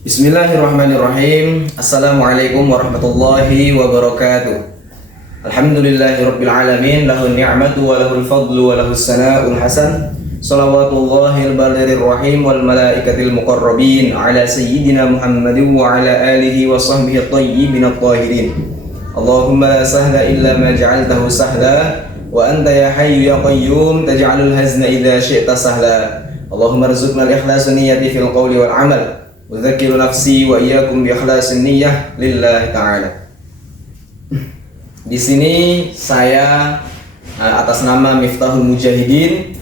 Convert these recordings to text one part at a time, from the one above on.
Bismillahirrahmanirrahim. Assalamualaikum warahmatullahi wabarakatuh. Alhamdulillahirabbil alamin, lahun ni'matu wa lahul fadlu wa lahus sana'ul hasan. Shalawatullahil baligir rahim wal malaikatil muqarrabin ala sayyidina Muhammadin wa ala alihi wa sahbihi at-tayyibin at-tahirin. Allahumma la sahla illa ma ja'altahu sahla wa anta ya hayyu ya qayyum taj'alul hazna idza syi'ta sahla. Allahumma rzuqna al-ikhlasa niyyati fil qawli wal amal. Udzakiru nafsi wa iyyakum bi ikhlasin niyyah lillahi ta'ala. Di sini saya atas nama Miftahul Mujahidin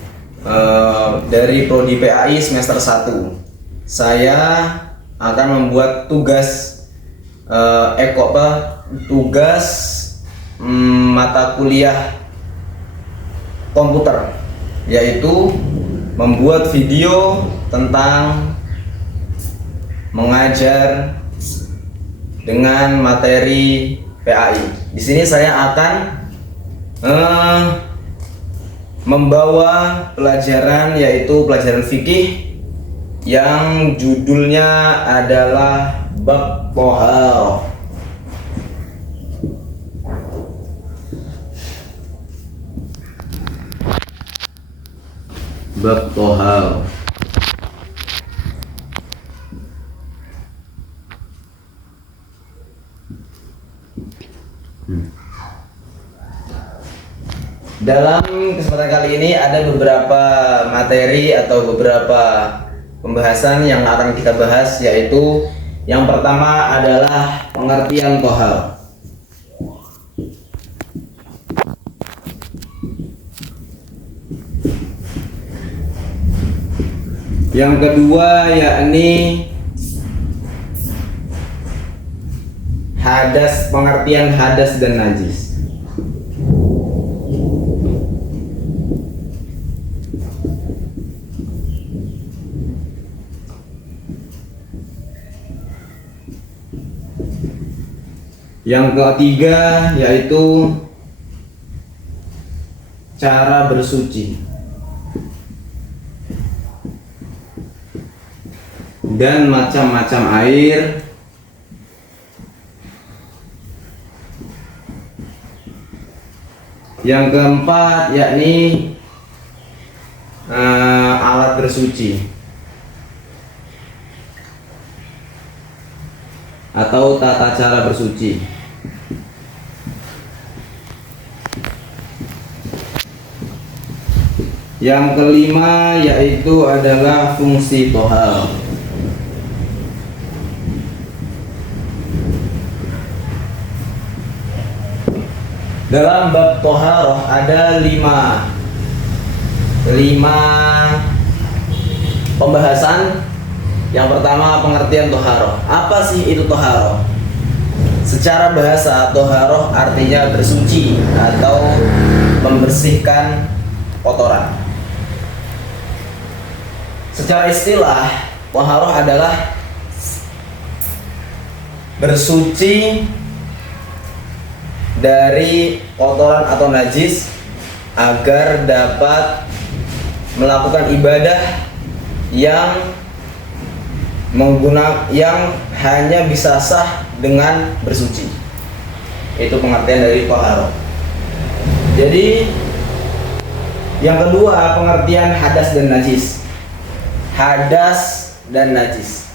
dari Prodi PAI semester 1. Saya akan membuat tugas mata kuliah komputer, yaitu membuat video tentang mengajar dengan materi PAI. Di sini saya akan membawa pelajaran, yaitu pelajaran fikih yang judulnya adalah bab thaharah. Bab thaharah. Dalam kesempatan kali ini ada beberapa materi atau beberapa pembahasan yang akan kita bahas, yaitu yang pertama adalah pengertian thaharah. Yang kedua yakni hadas, pengertian hadas dan najis. Yang ketiga yaitu cara bersuci dan macam-macam air. Yang keempat yakni alat bersuci atau tata cara bersuci. Yang kelima yaitu adalah fungsi thaharah. Dalam bab thaharah ada lima pembahasan. Yang pertama, pengertian thaharah. Apa sih itu thaharah? Secara bahasa, thaharah artinya bersuci atau membersihkan kotoran. Secara istilah, thaharah adalah bersuci dari kotoran atau najis agar dapat melakukan ibadah yang hanya bisa sah dengan bersuci. Itu pengertian dari thaharah. Jadi yang kedua, pengertian hadas dan najis. Hadas dan najis.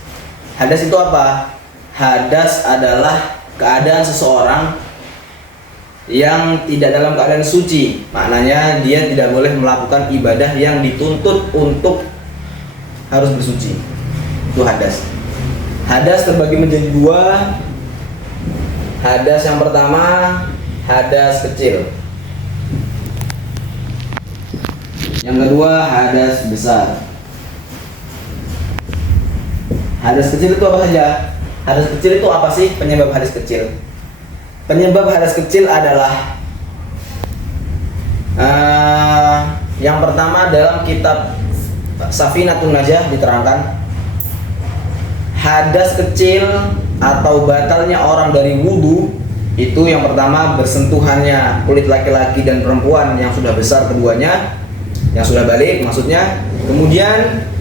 Hadas itu apa? Hadas adalah keadaan seseorang yang tidak dalam keadaan suci. Maknanya dia tidak boleh melakukan ibadah yang dituntut untuk harus bersuci. Itu hadas. Hadas terbagi menjadi dua. Hadas yang pertama, hadas kecil. Yang kedua, hadas besar. Hadas kecil itu apa saja? Hadas kecil itu apa sih? Penyebab hadas kecil. Penyebab hadas kecil adalah yang pertama, dalam kitab Safinatun Najah diterangkan, hadas kecil atau batalnya orang dari wudhu itu yang pertama bersentuhannya kulit laki-laki dan perempuan yang sudah besar keduanya, yang sudah balik maksudnya. Kemudian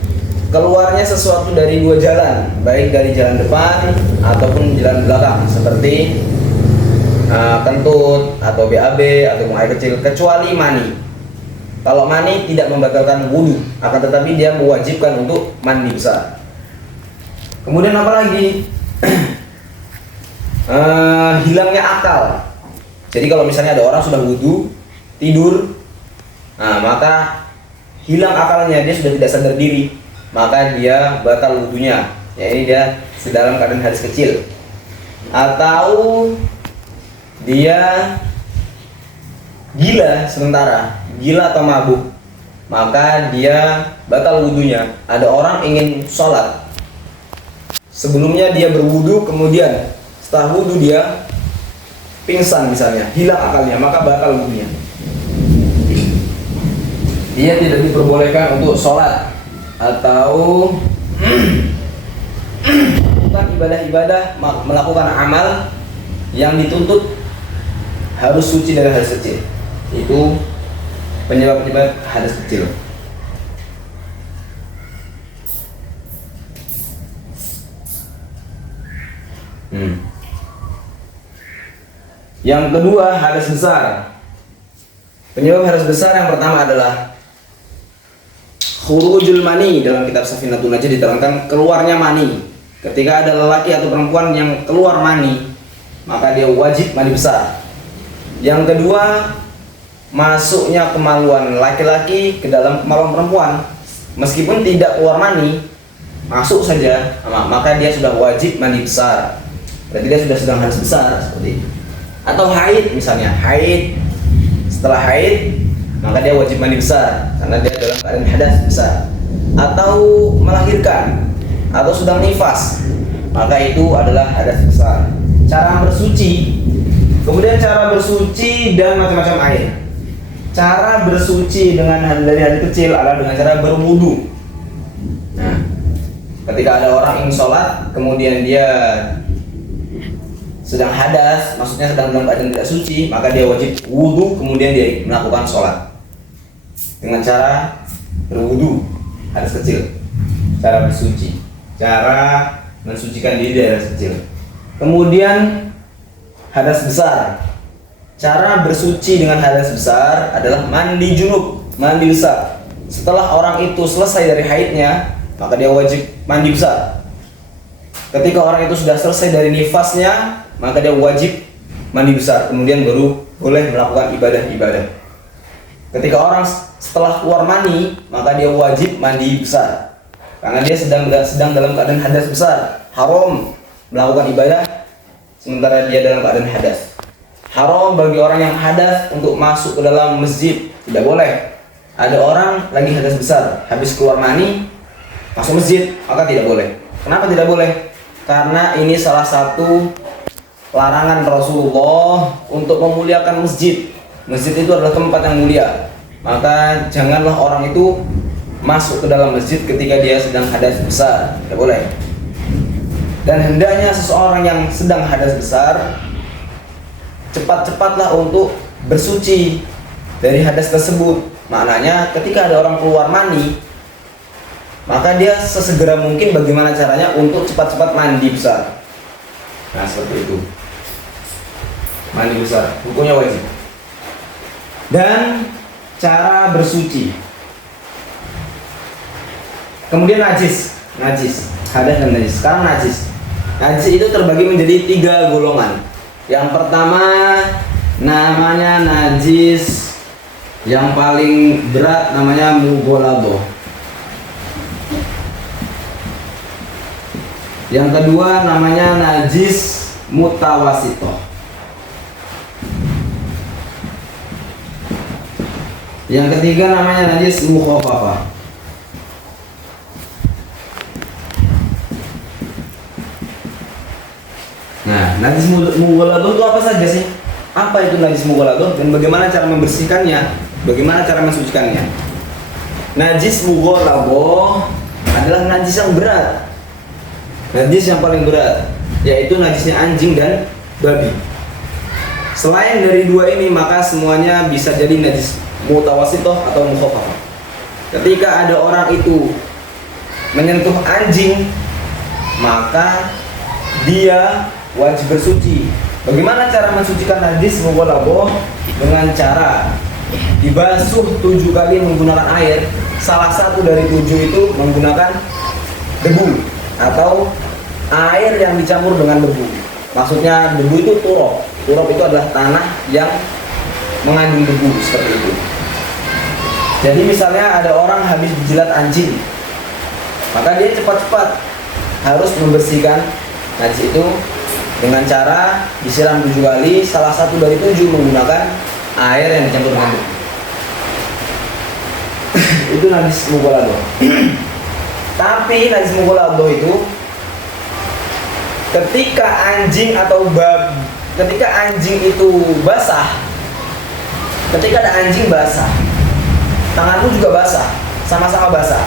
keluarnya sesuatu dari dua jalan, baik dari jalan depan ataupun jalan belakang, seperti kentut atau BAB ataupun air kecil, kecuali mani. Kalau mani tidak membatalkan wudhu, akan tetapi dia mewajibkan untuk mandi besar. Kemudian apa lagi? Hilangnya akal. Jadi kalau misalnya ada orang sudah wudhu, tidur, maka hilang akalnya, dia sudah tidak sadar diri, maka dia batal wudhunya. Ya, ini dia dalam keadaan hadas kecil. Atau dia gila sementara, gila atau mabuk, maka dia batal wudhunya. Ada orang ingin sholat, sebelumnya dia berwudhu, kemudian setelah wudhu dia pingsan misalnya, hilang akalnya, maka batal wudhunya. Dia tidak diperbolehkan untuk sholat atau melakukan ibadah-ibadah, melakukan amal yang dituntut harus suci dari hadas kecil. Itu penyebab-penyebab hadas kecil. Yang kedua, hadas besar. Penyebab hadas besar yang pertama adalah khurujul mani. Dalam kitab Safinatun Najah diterangkan keluarnya mani. Ketika ada lelaki atau perempuan yang keluar mani, maka dia wajib mandi besar. Yang kedua, masuknya kemaluan laki-laki ke dalam kemaluan perempuan, meskipun tidak keluar mani, masuk saja, maka dia sudah wajib mandi besar. Berarti dia sudah sedang hadas besar seperti itu. Atau haid misalnya, haid, setelah haid maka dia wajib mandi besar karena dia dalam keadaan hadas besar. Atau melahirkan atau sedang nifas, maka itu adalah hadas besar. Cara bersuci, kemudian cara bersuci dan macam-macam air. Cara bersuci dari hadas kecil adalah dengan cara berwudu. Nah, ketika ada orang ingin sholat, kemudian dia sedang hadas, maksudnya sedang dalam keadaan tidak suci, maka dia wajib wudu, kemudian dia melakukan sholat dengan cara berwudu. Hadas kecil, cara bersuci, cara mensucikan diri dari hadas kecil. Kemudian hadas besar, cara bersuci dengan hadas besar adalah mandi junub, mandi besar. Setelah orang itu selesai dari haidnya, maka dia wajib mandi besar. Ketika orang itu sudah selesai dari nifasnya, maka dia wajib mandi besar, kemudian baru boleh melakukan ibadah-ibadah. Ketika orang setelah keluar mani, maka dia wajib mandi besar, karena dia sedang dalam keadaan hadas besar. Haram melakukan ibadah sementara dia dalam keadaan hadas. Haram bagi orang yang hadas untuk masuk ke dalam masjid, tidak boleh. Ada orang lagi hadas besar, habis keluar mani masuk masjid, maka tidak boleh. Kenapa tidak boleh? Karena ini salah satu larangan Rasulullah untuk memuliakan masjid. Masjid itu adalah tempat yang mulia, maka janganlah orang itu masuk ke dalam masjid ketika dia sedang hadas besar, tidak boleh. Dan hendaknya seseorang yang sedang hadas besar cepat-cepatlah untuk bersuci dari hadas tersebut. Maknanya ketika ada orang keluar mani, maka dia sesegera mungkin bagaimana caranya untuk cepat-cepat mandi besar. Nah, seperti itu. Mandi besar, hukumnya wajib. Dan cara bersuci. Kemudian najis, hadas dan najis. Sekarang najis. Najis itu terbagi menjadi 3 golongan. Yang pertama namanya najis yang paling berat, namanya mughalladhah. Yang kedua namanya najis mutawasithah. Yang ketiga namanya najis mukhaffafah. Nah, najis mughalladhah itu apa saja sih? Apa itu najis mughalladhah dan bagaimana cara membersihkannya? Bagaimana cara mensucikannya? Najis mughalladhah adalah najis yang berat. Najis yang paling berat yaitu najisnya anjing dan babi. Selain dari 2 ini, maka semuanya bisa jadi najis mutawasithah atau mukhaffafah. Ketika ada orang itu menyentuh anjing, maka dia wajib bersuci. Bagaimana cara mensucikan najis mughalladhah? Dengan cara dibasuh 7 kali menggunakan air. Salah satu dari 7 itu menggunakan debu atau air yang dicampur dengan debu. Maksudnya debu itu turab. Turab itu adalah tanah yang mengandung debu, seperti itu. Jadi misalnya ada orang habis dijilat anjing, maka dia cepat-cepat harus membersihkan najis itu dengan cara disiram 7 kali, salah satu dari 7 menggunakan air yang dicampur dengan debu. Itu najis mughalladhah. Tapi najis mughalladhah itu ketika anjing itu basah, ketika ada anjing basah, tanganmu juga basah, sama-sama basah,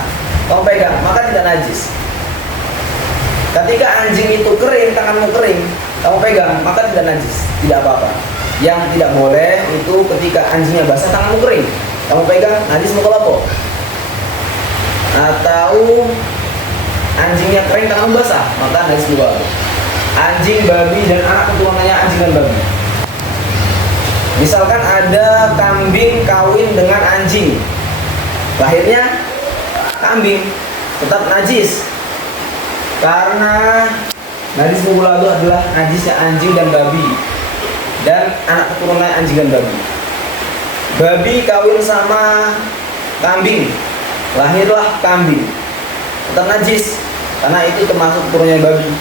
kamu pegang, maka tidak najis. Ketika anjing itu kering, tanganmu kering, kamu pegang, maka tidak najis, tidak apa-apa. Yang tidak boleh itu ketika anjingnya basah, tanganmu kering, kamu pegang, najis mughalladhah. Atau anjingnya kering, tanganmu basah, maka najis mughalladhah. Anjing, babi, dan anak keturunannya anjing dan babi. Misalkan ada kambing kawin dengan anjing, lahirnya kambing, tetap najis, karena najis mughalladhah adalah najisnya anjing dan babi dan anak keturunan anjing dan babi. Babi kawin sama kambing, lahirlah kambing, tetap najis karena itu termasuk keturunannya babi,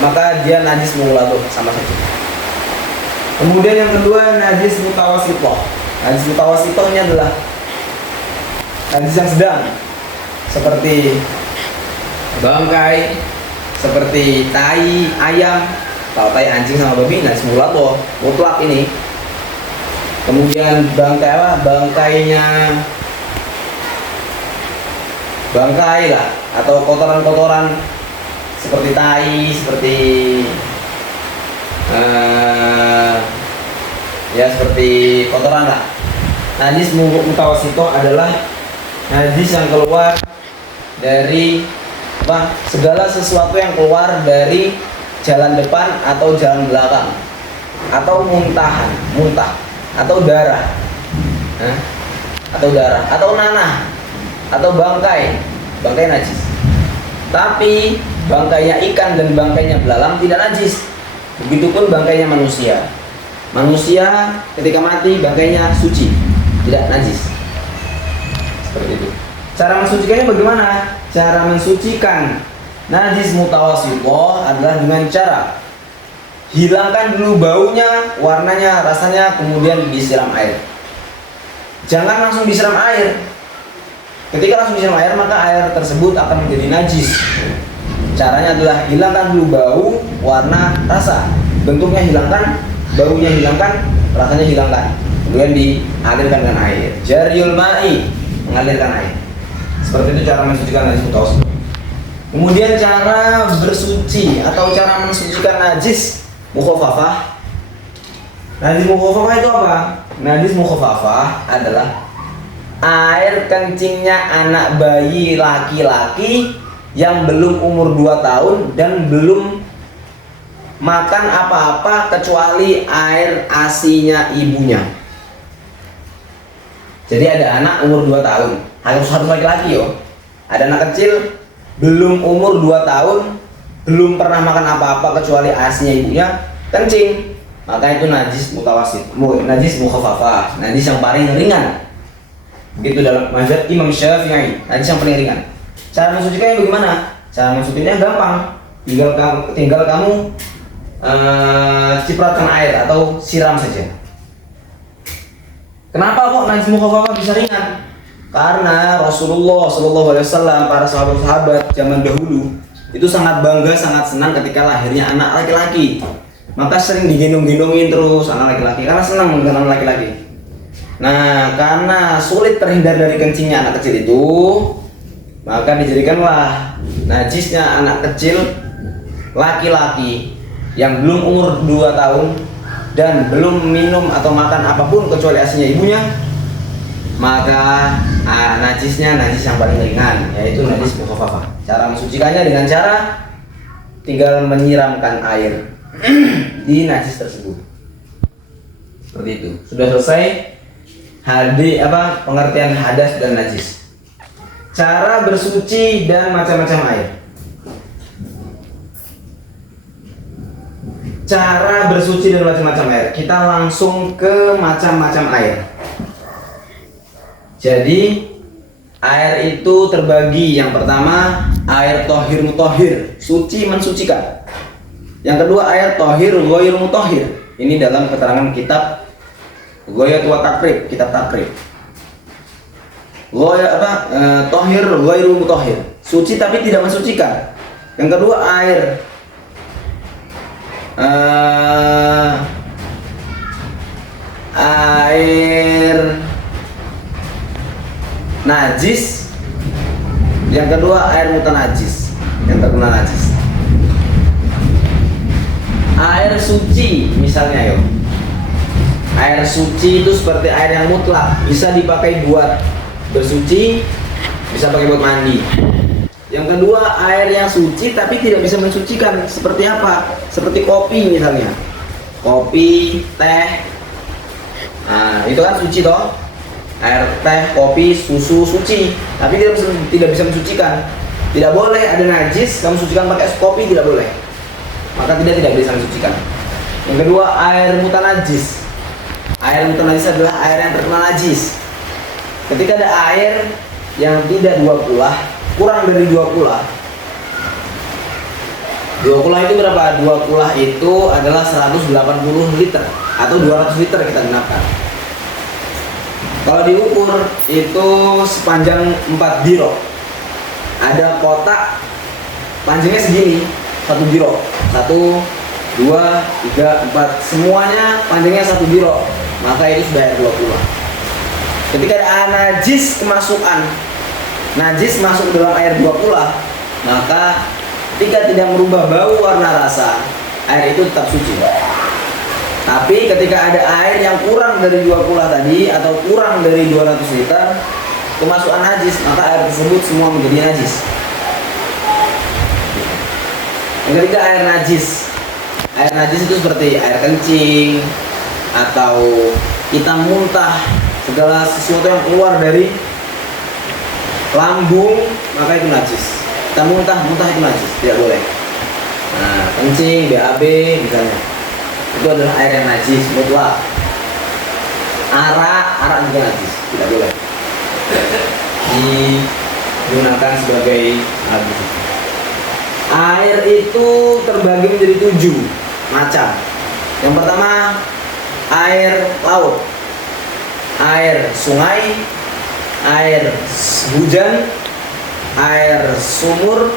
maka dia najis mughalladhah, sama saja. Kemudian yang kedua, najis mutawassithah. Najis mutawassithah ini adalah najis yang sedang, seperti bangkai, seperti tai ayam. Kalau tai anjing sama babi najis mughalladhah mutlak ini. Kemudian bangkai lah, atau kotoran-kotoran seperti tai, seperti seperti kotoran lah. Najis mutawassithah adalah najis yang keluar dari segala sesuatu yang keluar dari jalan depan atau jalan belakang, atau muntah, atau darah, atau nanah, atau bangkai najis. Tapi bangkainya ikan dan bangkainya belalang tidak najis. Begitupun bangkainya manusia. Manusia ketika mati bangkainya suci, tidak najis. Seperti itu. Cara mensucikannya bagaimana? Cara mensucikan najis mutawassithah adalah dengan cara hilangkan dulu baunya, warnanya, rasanya, kemudian disiram air. Jangan langsung disiram air. Ketika langsung disiram air, maka air tersebut akan menjadi najis. Caranya adalah hilangkan dulu bau, warna, rasa. Bentuknya hilangkan, baunya hilangkan, rasanya hilangkan. Kemudian dialirkan dengan air. Jaryul ma'i, mengalirkan air. Seperti itu cara mensucikan najis mutawassithah. Kemudian cara bersuci atau cara mensucikan najis mukhaffafah. Najis mukhaffafah itu apa? Najis mukhaffafah adalah air kencingnya anak bayi laki-laki yang belum umur 2 tahun dan belum makan apa-apa kecuali air ASI-nya ibunya. Jadi ada anak umur 2 tahun, harus laki-laki yo. Ada anak kecil belum umur 2 tahun, belum pernah makan apa-apa kecuali ASI-nya ibunya, kencing, maka itu najis mutawassithah, najis mukhaffafah, najis yang paling ringan. Begitu dalam mazhab Imam Syafi'i, najis yang paling ringan. Cara mensucikannya bagaimana? Cara mensucikannya gampang. Tinggal kamu cipratkan air atau siram saja. Kenapa kok najis mukhaffafah bisa ringan? Karena Rasulullah SAW, para sahabat zaman dahulu itu sangat bangga, sangat senang ketika lahirnya anak laki-laki. Maka sering digendong-gendongin terus anak laki-laki karena senang dengan anak laki-laki. Nah, karena sulit terhindar dari kencingnya anak kecil itu, maka dijadikanlah najisnya anak kecil laki-laki yang belum umur 2 tahun dan belum minum atau makan apapun kecuali ASI-nya ibunya, maka najisnya najis yang paling ringan, yaitu najis mukhafafah. Cara mensucikannya dengan cara tinggal menyiramkan air di najis tersebut. Seperti itu. Sudah selesai pengertian hadas dan najis. Cara bersuci dan macam-macam air. Cara bersuci dan macam-macam air. Kita langsung ke macam-macam air. Jadi air itu terbagi. Yang pertama air tohir mutohir, suci mensucikan. Yang kedua air tohir ghair mutohir. Ini dalam keterangan kitab Ghayat wa Takrib, kitab Takrib. Tohir ghair mutohir, suci tapi tidak mensucikan. Yang kedua air najis. Yang kedua air mutanajis, yang terkena najis. Air suci misalnya air suci itu seperti air yang mutlak, bisa dipakai buat bersuci, bisa pakai buat mandi. Yang kedua air yang suci tapi tidak bisa mensucikan. Seperti apa? Seperti kopi misalnya, kopi, teh. Nah itu kan suci toh. Air teh, kopi, susu suci, tapi tidak bisa mensucikan. Tidak boleh ada najis kamu sucikan pakai es kopi, tidak boleh. Maka tidak bisa mensucikan. Yang kedua air mutanajis. Air mutanajis adalah air yang terkena najis. Ketika ada air yang tidak 2 kulah, kurang dari 2 kulah. 2 kulah itu berapa? 2 kulah itu adalah 180 liter atau 200 liter kita gunakan. Kalau diukur itu sepanjang 4 diro. Ada kotak panjangnya segini, 1 diro. 1, 2, 3, 4, semuanya panjangnya 1 diro. Maka itu sudah air 2 kulah. Ketika ada najis kemasukan, najis masuk ke dalam air 2 kulah, maka ketika tidak merubah bau, warna, rasa, air itu tetap suci. Tapi ketika ada air yang kurang dari 2 kulah tadi atau kurang dari 200 liter kemasukan najis, maka air tersebut semua menjadi najis. Yang ketiga air najis. Air najis itu seperti air kencing atau kita muntah, segala sesuatu yang keluar dari lambung, maka itu najis. Kita muntah itu najis, tidak boleh. Nah, kencing, BAB misalnya, itu adalah air yang najis mutlak. Arak juga najis, tidak boleh digunakan sebagai alat bersuci. Air itu terbagi menjadi 7 macam. Yang pertama air laut, air sungai, air hujan, air sumur,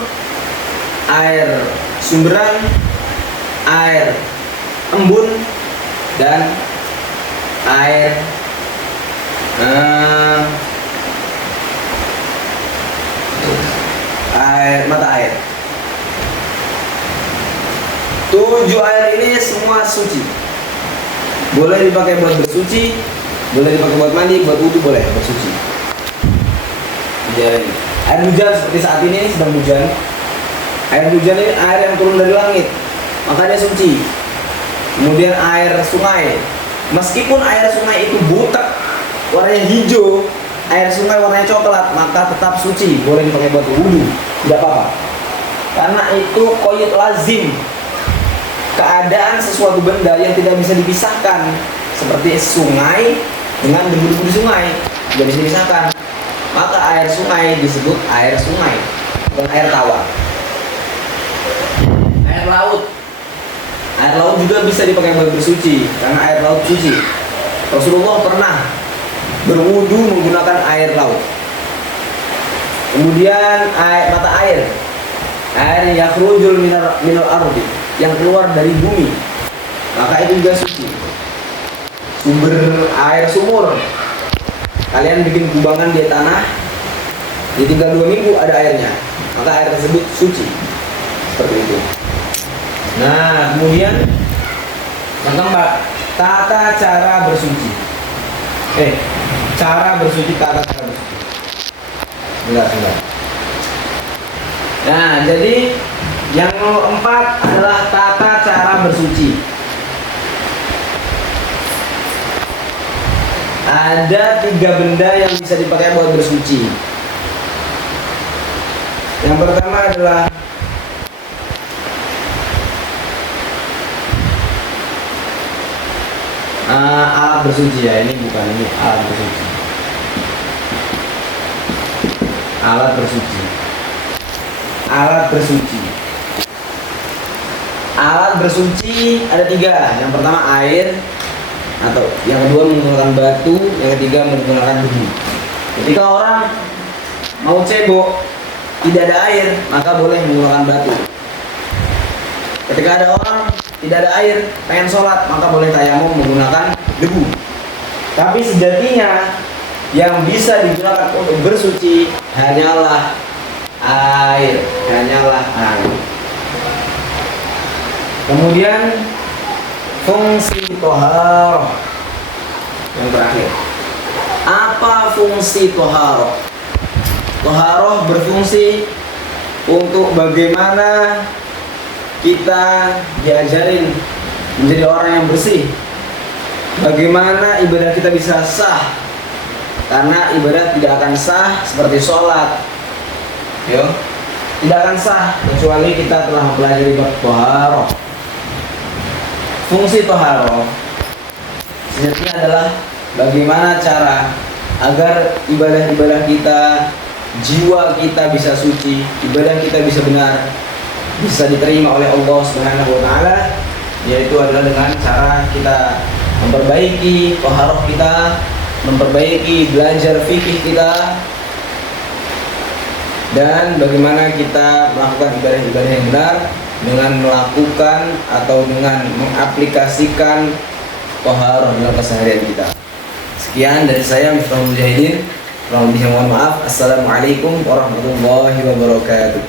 air sumberan, air embun, dan air mata air. 7 air ini semua suci. Boleh dipakai buat bersuci, boleh dipakai buat mandi, buat wudu, boleh bersuci. Jadi, air hujan seperti saat ini sedang hujan. Air hujan ini air yang turun dari langit, makanya suci. Kemudian air sungai, meskipun air sungai itu butek, warnanya hijau, air sungai warnanya coklat, maka tetap suci, boleh dipakai buat wudu, tidak apa-apa. Karena itu qoyid lazim, keadaan sesuatu benda yang tidak bisa dipisahkan, seperti sungai dengan debu-debu di sungai, tidak bisa dipisahkan. Maka air sungai disebut air sungai, bukan air tawar. Air laut juga bisa dipakai buat bersuci, karena air laut suci. Rasulullah pernah berwudu menggunakan air laut. Kemudian mata air yakhrujul minal ardi, yang keluar dari bumi, maka itu juga suci. Sumber air sumur, kalian bikin kubangan di tanah, ditinggal 2 minggu ada airnya, maka air tersebut suci. Seperti itu. Nah, kemudian yang keempat, tata cara bersuci. cara bersuci, tata cara bersuci. Enggak. Nah, jadi yang nomor 4 adalah tata cara bersuci. Ada 3 benda yang bisa dipakai buat bersuci. Yang pertama adalah alat bersuci ya. Ini bukan, ini alat bersuci. Alat bersuci. Alat bersuci. Alat bersuci ada 3. Yang pertama air, atau yang kedua menggunakan batu, yang ketiga menggunakan debu. Ketika orang mau cebok tidak ada air, maka boleh menggunakan batu. Ketika ada orang tidak ada air, pengen sholat, maka boleh tayamum menggunakan debu. Tapi sejatinya yang bisa digunakan untuk bersuci hanyalah air, Kemudian fungsi toharoh yang terakhir. Apa fungsi toharoh? Toharoh berfungsi untuk bagaimana kita diajarin menjadi orang yang bersih. Bagaimana ibadah kita bisa sah? Karena ibadah tidak akan sah seperti sholat, tidak akan sah kecuali kita telah mempelajari bab toharoh. Fungsi toharoh sejatinya adalah bagaimana cara agar ibadah-ibadah kita, jiwa kita bisa suci, ibadah kita bisa benar, bisa diterima oleh Allah Subhanahu wa taala, yaitu adalah dengan cara kita memperbaiki toharoh kita, memperbaiki belajar fikih kita, dan bagaimana kita melakukan ibadah-ibadah yang benar dengan melakukan atau dengan mengaplikasikan toharoh dalam keseharian kita. Sekian dari saya, Miftahul Mujahidin. Kurang lebihnya mohon maaf. Assalamualaikum warahmatullahi wabarakatuh.